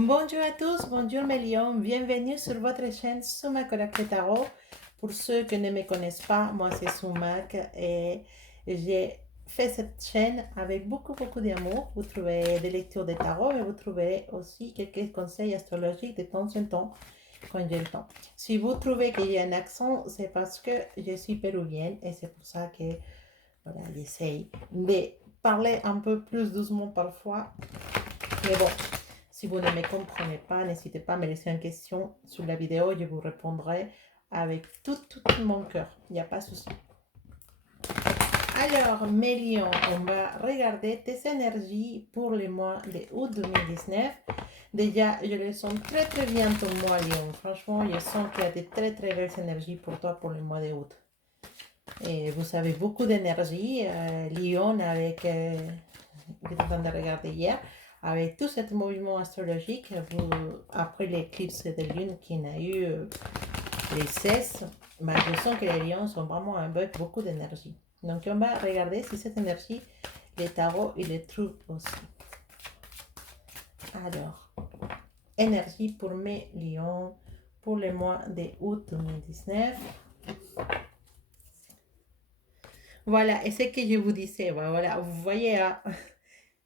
Bonjour à tous, bonjour mes lions, bienvenue sur votre chaîne Sumac Oracle Tarot. Pour ceux qui ne me connaissent pas, moi c'est Sumac et j'ai fait cette chaîne avec beaucoup d'amour. Vous trouvez des lectures de tarot, mais vous trouverez aussi quelques conseils astrologiques de temps en temps quand j'ai le temps. Si vous trouvez qu'il y a un accent, c'est parce que je suis péruvienne et c'est pour ça que voilà, j'essaye de parler un peu plus doucement parfois. Mais bon, si vous ne me comprenez pas, n'hésitez pas à me laisser une question sous la vidéo. Je vous répondrai avec tout mon cœur. Il n'y a pas de souci. Alors, mes lions, on va regarder tes énergies pour le mois de août 2019. Déjà, je le sens très bien ton mois, lion. Franchement, je sens qu'il y a de très belles énergies pour toi pour le mois de août. Et vous avez beaucoup d'énergie, lion, avec... j'étais en train de regarder hier, avec tout ce mouvement astrologique, après l'éclipse de lune qu'il y a eu les 16, bah, je sens que les lions sont vraiment avec beaucoup d'énergie. Donc on va regarder si cette énergie, les tarots, ils les trouvent aussi. Alors, énergie pour mes lions pour le mois de août 2019. Voilà, et ce que je vous disais, voilà, vous voyez, hein,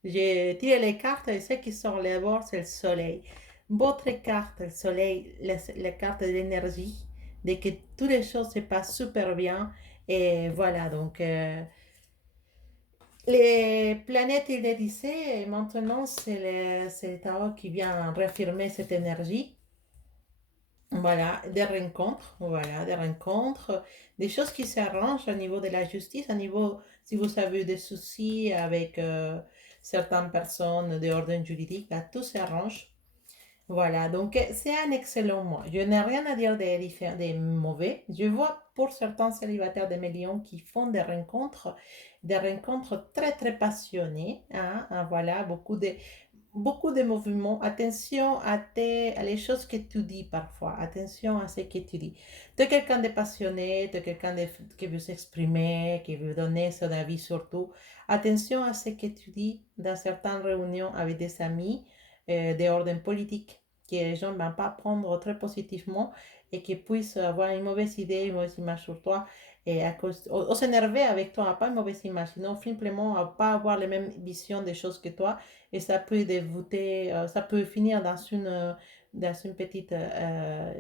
j'ai tiré les cartes et ce qui sort les bords, c'est le soleil. Votre carte, le soleil, la carte de l'énergie, de que toutes les choses se passent super bien. Et voilà, donc les planètes, il les disait, et maintenant c'est le tarot qui vient réaffirmer cette énergie. Voilà, des rencontres, des choses qui s'arrangent au niveau de la justice, au niveau, si vous avez des soucis avec certaines personnes de ordre juridique, là, tout s'arrange. Voilà, donc c'est un excellent mois. Je n'ai rien à dire des mauvais. Je vois pour certains célibataires de millions qui font des rencontres très passionnées. Hein, hein, voilà, beaucoup de mouvements. Attention à les choses que tu dis parfois. Attention à ce que tu dis. Tu es quelqu'un de passionné, tu es quelqu'un qui veut s'exprimer, qui veut donner son avis surtout. Attention à ce que tu dis dans certaines réunions avec des amis d'ordre politique, que les gens ne vont pas prendre très positivement et qu'ils puissent avoir une mauvaise idée, une mauvaise image sur toi et ou s'énerver avec toi, pas une mauvaise image, sinon simplement à pas avoir les mêmes visions des choses que toi et ça peut dévoûter, ça peut finir dans une petite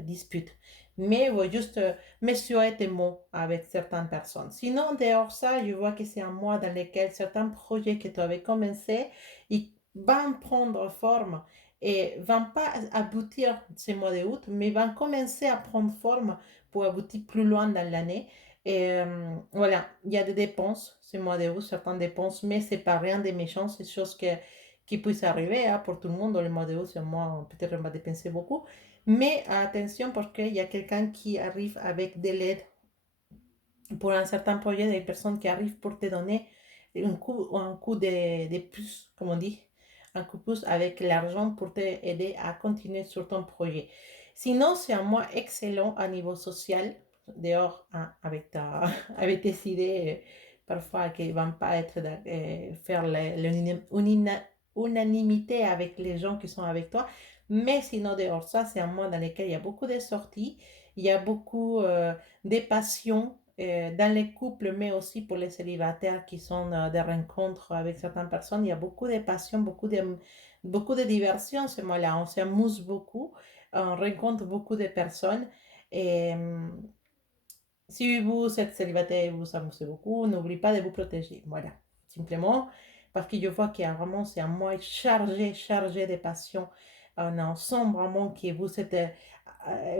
dispute. Mais il faut juste mesurer tes mots avec certaines personnes. Sinon, dehors ça, je vois que c'est un mois dans lequel certains projets que tu avais commencé, ils vont prendre forme et ne vont pas aboutir ce mois d'août, mais vont commencer à prendre forme pour aboutir plus loin dans l'année. Et voilà, il y a des dépenses ce mois d'août, certaines dépenses, mais c'est pas rien de méchant, c'est chose qui puisse arriver hein, pour tout le monde. Dans le mois d'août, c'est moi, peut-être on va dépenser beaucoup. Mais attention parce qu'il y a quelqu'un qui arrive avec de l'aide pour un certain projet, des personnes qui arrivent pour te donner un coup de plus, comme on dit, un coup de pouce avec l'argent pour t'aider à continuer sur ton projet. Sinon, c'est un mois excellent à niveau social, dehors hein, avec, avec tes idées, parfois qui ne vont pas être faire l'unanimité avec les gens qui sont avec toi. Mais sinon, dehors ça, c'est un mois dans lequel il y a beaucoup de sorties, il y a beaucoup de passions dans les couples, mais aussi pour les célibataires qui sont des rencontres avec certaines personnes. Il y a beaucoup de passion, beaucoup de diversion ce mois-là. On s'amuse beaucoup, on rencontre beaucoup de personnes. Et si vous êtes célibataire et vous vous amusez beaucoup, n'oubliez pas de vous protéger. Voilà, simplement parce que je vois qu'il y a vraiment, c'est un mois chargé de passion. On sent vraiment que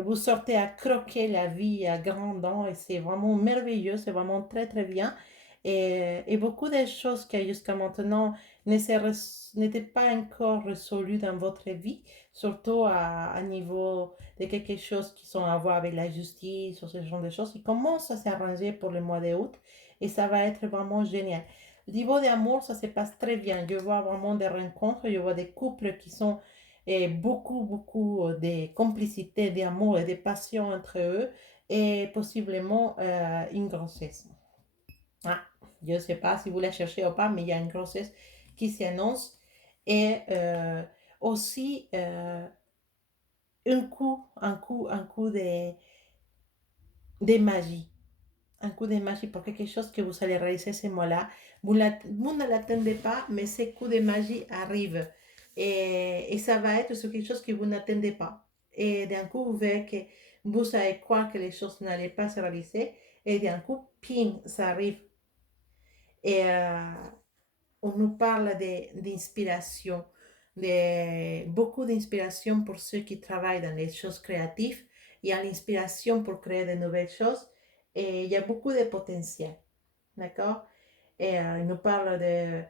vous sortez à croquer la vie à grands dents et c'est vraiment merveilleux, c'est vraiment très bien. Et beaucoup de choses qui jusqu'à maintenant n'étaient pas encore résolues dans votre vie, surtout à niveau de quelque chose qui sont à voir avec la justice ou ce genre de choses, ils commencent à s'arranger pour le mois d'août et ça va être vraiment génial. Au niveau d'amour, ça se passe très bien. Je vois vraiment des rencontres, je vois des couples qui sont et beaucoup de complicité, d'amour et de passion entre eux et possiblement une grossesse. Ah, je ne sais pas si vous la cherchez ou pas, mais il y a une grossesse qui s'annonce et aussi un coup de magie. Un coup de magie pour quelque chose que vous allez réaliser ce mois-là. Vous ne l'attendez pas, mais ce coup de magie arrive. Et ça va être sur quelque chose que vous n'attendez pas. Et d'un coup, vous verrez que vous allez croire que les choses n'allaient pas se réaliser. Et d'un coup, ping, ça arrive. Et on nous parle d'inspiration, beaucoup d'inspiration pour ceux qui travaillent dans les choses créatives. Il y a l'inspiration pour créer de nouvelles choses et il y a beaucoup de potentiel. D'accord? Et il nous parle de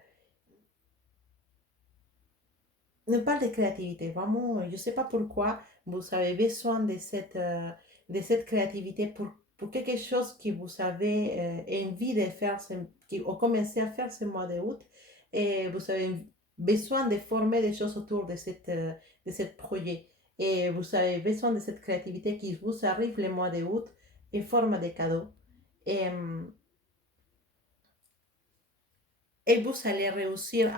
créativité. Vraiment, je ne sais pas pourquoi vous avez besoin de cette créativité pour quelque chose que vous avez envie de faire, qui vous commencez à faire ce mois d'août. Et vous avez besoin de former des choses autour de ce projet. Et vous avez besoin de cette créativité qui vous arrive le mois d'août et forme des cadeaux. Et, et vous allez réussir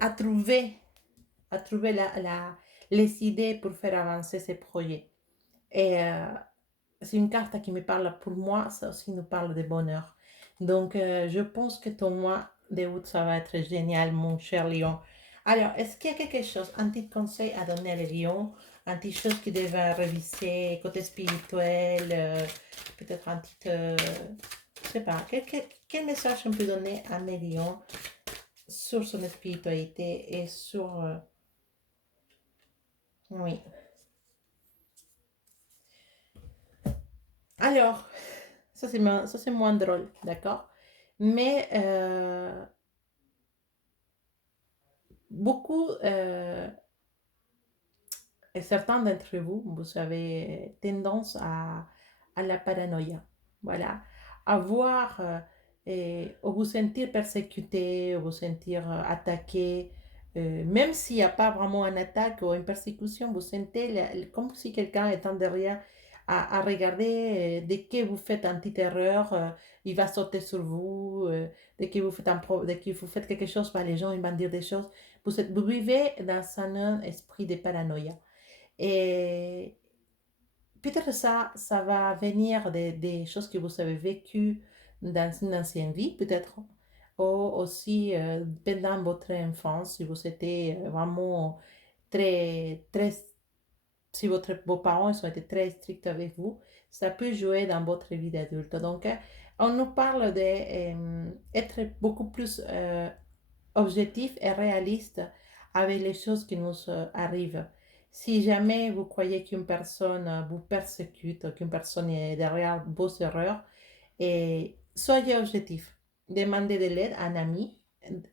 à trouver à trouver les idées pour faire avancer ces projets. Et c'est une carte qui me parle pour moi, ça aussi nous parle de bonheur. Donc, je pense que ton mois d'août, ça va être génial, mon cher lion. Alors, est-ce qu'il y a quelque chose, un petit conseil à donner à les lions, un petit chose qui devrait réviser, côté spirituel, peut-être un petit, je sais pas, quel message on peut donner à mes lions sur son spiritualité et sur, oui. Alors, ça c'est moins drôle, d'accord? Mais beaucoup, et certains d'entre vous, vous avez tendance à la paranoïa. Voilà. À voir, ou vous sentir persécuté, ou vous sentir attaqué. Même s'il n'y a pas vraiment une attaque ou une persécution, vous sentez comme si quelqu'un est en derrière à regarder. Dès que vous faites une petite erreur, il va sauter sur vous. Dès que vous faites quelque chose, bah, les gens ils vont dire des choses. Vous vivez dans un esprit de paranoïa. Et peut-être ça va venir des choses que vous avez vécues dans une ancienne vie, peut-être. Ou aussi pendant votre enfance, si vous étiez vraiment très, très, si vos parents ils ont été très stricts avec vous, ça peut jouer dans votre vie d'adulte. Donc, on nous parle d'être beaucoup plus objectif et réaliste avec les choses qui nous arrivent. Si jamais vous croyez qu'une personne vous persécute, qu'une personne est derrière vos erreurs, et soyez objectif. Demandez de l'aide à un ami,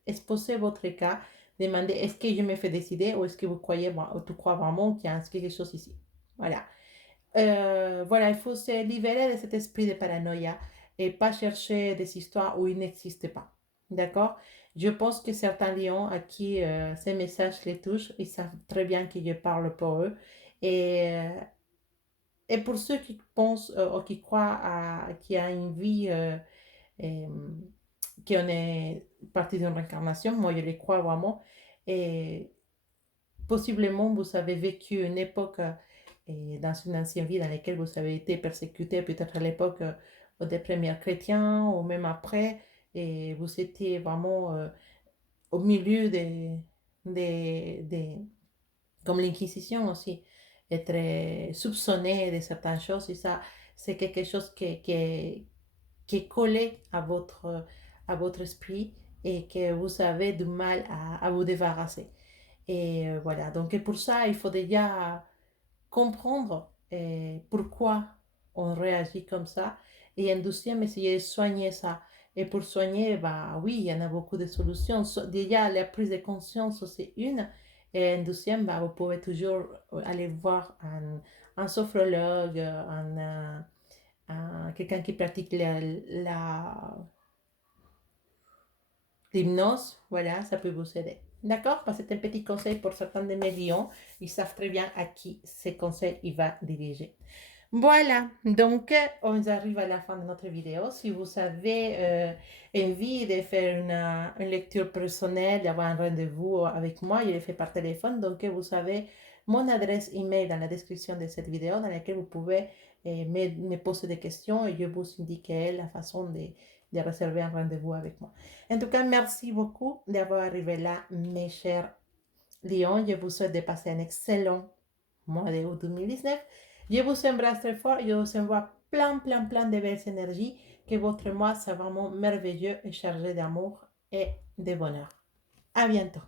exposez votre cas, demandez est-ce que je me fais décider ou est-ce que vous croyez, ou tu crois vraiment qu'il y a quelque chose ici. Voilà. Voilà, il faut se libérer de cet esprit de paranoïa et pas chercher des histoires où il n'existe pas. D'accord? Je pense que certains lions à qui ces messages les touchent, ils savent très bien que je parle pour eux. Et, euh, et pour ceux qui pensent ou qui croient qu'il y a une vie, euh, qu'on est partie d'une réincarnation, moi je les crois vraiment. Et possiblement, vous avez vécu une époque et dans une ancienne vie dans laquelle vous avez été persécuté, peut-être à l'époque des premiers chrétiens ou même après, et vous étiez vraiment au milieu comme l'Inquisition aussi, être soupçonné de certaines choses, et ça, c'est quelque chose qui est collé à votre esprit et que vous avez du mal à vous débarrasser. Et voilà, donc et pour ça, il faut déjà comprendre pourquoi on réagit comme ça. Et en deuxième, essayer de soigner ça. Et pour soigner, bah oui, il y en a beaucoup de solutions. Déjà, la prise de conscience, c'est une. Et en deuxième, bah, vous pouvez toujours aller voir un sophrologue, quelqu'un qui pratique l'hypnose. Voilà, ça peut vous aider. D'accord? Parce que c'est un petit conseil pour certains de mes lions. Ils savent très bien à qui ces conseils il va diriger. Voilà, donc on arrive à la fin de notre vidéo. Si vous avez envie de faire une lecture personnelle, d'avoir un rendez-vous avec moi, je le fais par téléphone. Donc vous avez mon adresse email dans la description de cette vidéo dans laquelle vous pouvez me poser des questions et je vous indiquerai la façon de réserver un rendez-vous avec moi. En tout cas, merci beaucoup d'avoir arrivé là, mes chers Lions. Je vous souhaite de passer un excellent mois de août 2019. Je vous embrasse très fort. Je vous envoie plein, plein, plein de belles énergies. Que votre mois soit vraiment merveilleux et chargé d'amour et de bonheur. À bientôt.